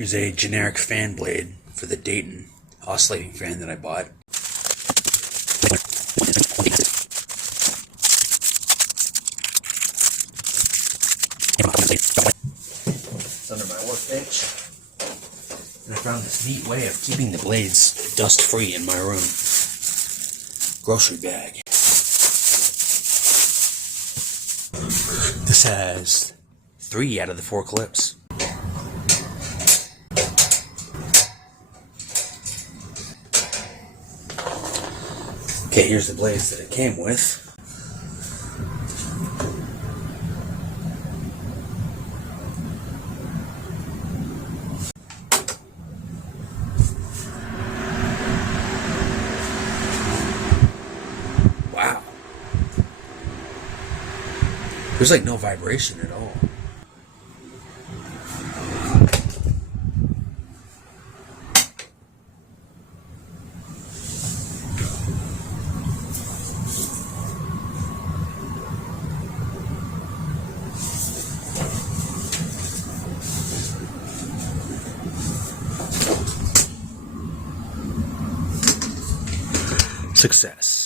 Here's a generic fan blade for the Dayton oscillating fan that I bought. It's under my workbench. And I found this neat way of keeping the blades dust-free in my room. Grocery bag. This has 3 out of the 4 clips. Okay, here's the blades that it came with. Wow. There's like no vibration at all. Success.